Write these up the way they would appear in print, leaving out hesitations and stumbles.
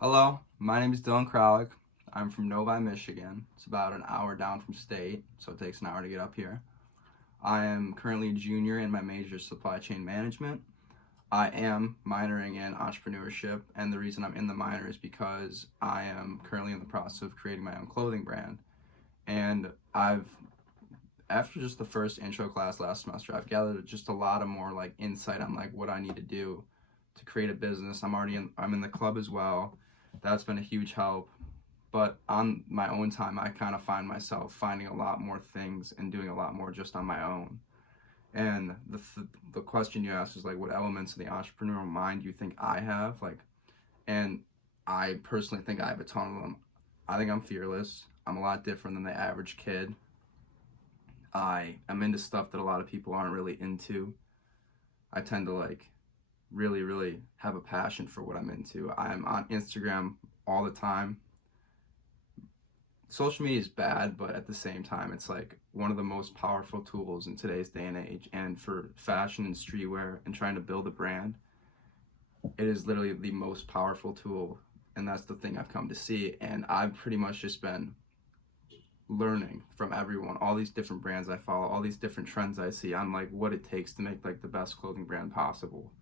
Hello, my name is Dylan Kralik. I'm from Novi, Michigan. It's about an hour down from state, so it takes an hour to get up here. I am currently a junior in my major is supply chain management. I am minoring in entrepreneurship, and the reason I'm in the minor is because I am currently in the process of creating my own clothing brand. And after just the first intro class last semester, I've gathered just a lot of more like insight on like what I need to do to create a business. I'm in the club as well. That's been a huge help. But on my own time, I kind of find myself finding a lot more things and doing a lot more just on my own. And the question you asked is like, what elements of the entrepreneurial mind do you think I have? And I personally think I have a ton of them. I think I'm fearless. I'm a lot different than the average kid. I am into stuff that a lot of people aren't really into. I tend to like really, really have a passion for what I'm into. I'm on Instagram all the time. Social media is bad, but at the same time, it's like one of the most powerful tools in today's day and age. And for fashion and streetwear and trying to build a brand, it is literally the most powerful tool. And that's the thing I've come to see. And I've pretty much just been learning from everyone, all these different brands I follow, all these different trends I see on like what it takes to make like the best clothing brand possible.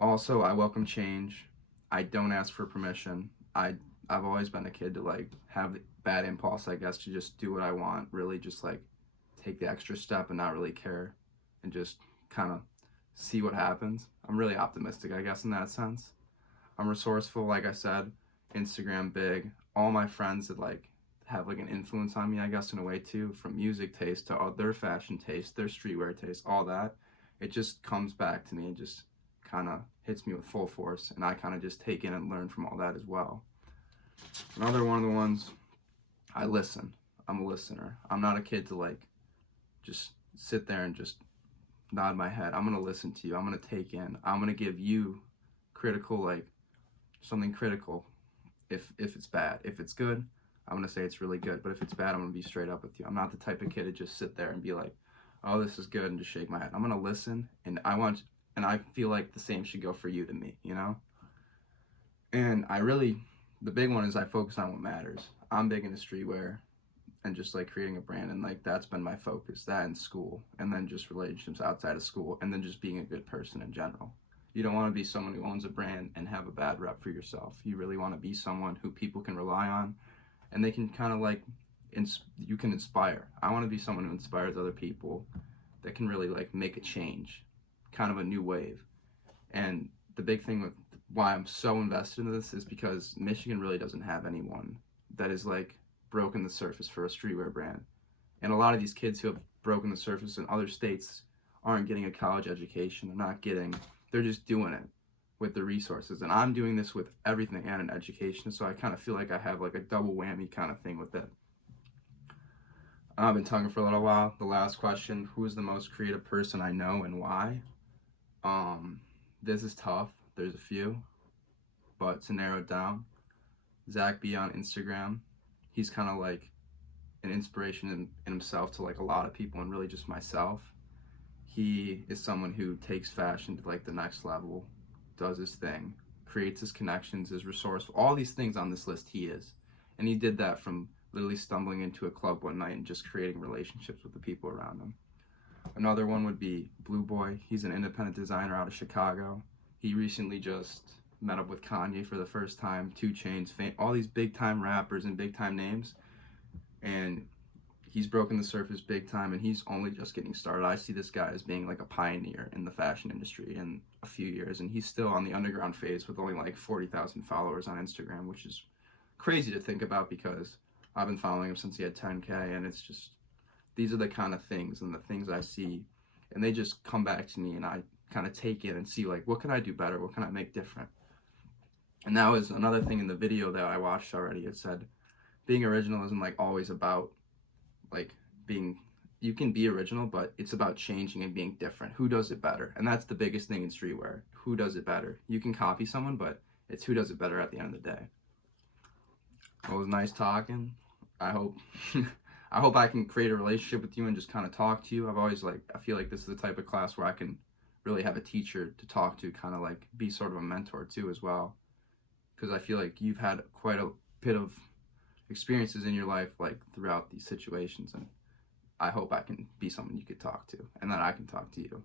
Also, I welcome change. I don't ask for permission. I've always been a kid to like have the bad impulse, I guess, to just do what I want, really just like take the extra step and not really care and just kind of see what happens. I'm really optimistic, I guess, in that sense. I'm resourceful, like I said, Instagram big. All my friends that like have like an influence on me, I guess, in a way too, from music taste to all their fashion taste, their streetwear taste, all that. It just comes back to me and just kind of hits me with full force, and I kind of just take in and learn from all that as well. Another one of the ones, I listen. I'm a listener. I'm not a kid to like just sit there and just nod my head. I'm gonna listen to you. I'm gonna take in. I'm gonna give you critical, like something critical. If it's bad, if it's good, I'm gonna say it's really good. But if it's bad, I'm gonna be straight up with you. I'm not the type of kid to just sit there and be like, oh, this is good, and just shake my head. I'm gonna listen, and I feel like the same should go for you to me, you know? And the big one is I focus on what matters. I'm big into streetwear and just like creating a brand, and like that's been my focus, that in school, and then just relationships outside of school, and then just being a good person in general. You don't want to be someone who owns a brand and have a bad rep for yourself. You really want to be someone who people can rely on, and they can kind of like you can inspire. I want to be someone who inspires other people, that can really like make a change, kind of a new wave. And the big thing with why I'm so invested in this is because Michigan really doesn't have anyone that is like broken the surface for a streetwear brand. And a lot of these kids who have broken the surface in other states aren't getting a college education. They're just doing it with the resources. And I'm doing this with everything and an education. So I kind of feel like I have like a double whammy kind of thing with it. I've been talking for a little while. The last question, who is the most creative person I know and why? This is tough. There's a few, but to narrow it down, Zach B on Instagram. He's kind of like an inspiration in himself to like a lot of people and really just myself. He is someone who takes fashion to like the next level, does his thing, creates his connections, is resourceful. All these things on this list he is. And he did that from literally stumbling into a club one night and just creating relationships with the people around him. Another one would be Blue Boy. He's an independent designer out of Chicago. He recently just met up with Kanye for the first time, 2 Chainz, all these big time rappers and big time names. And he's broken the surface big time, and he's only just getting started. I see this guy as being like a pioneer in the fashion industry in a few years, and he's still on the underground phase with only like 40,000 followers on Instagram, which is crazy to think about because I've been following him since he had 10K, and it's just, these are the kind of things and the things I see, and they just come back to me, and I kind of take it and see like, what can I do better? What can I make different? And that was another thing in the video that I watched already. It said, being original isn't like always about like being, you can be original, but it's about changing and being different. Who does it better? And that's the biggest thing in streetwear. Who does it better? You can copy someone, but it's who does it better at the end of the day. It was nice talking. I hope I hope I can create a relationship with you and just kind of talk to you. I feel like this is the type of class where I can really have a teacher to talk to, kind of like be sort of a mentor too as well. because I feel like you've had quite a bit of experiences in your life like throughout these situations, and I hope I can be someone you could talk to and that I can talk to you.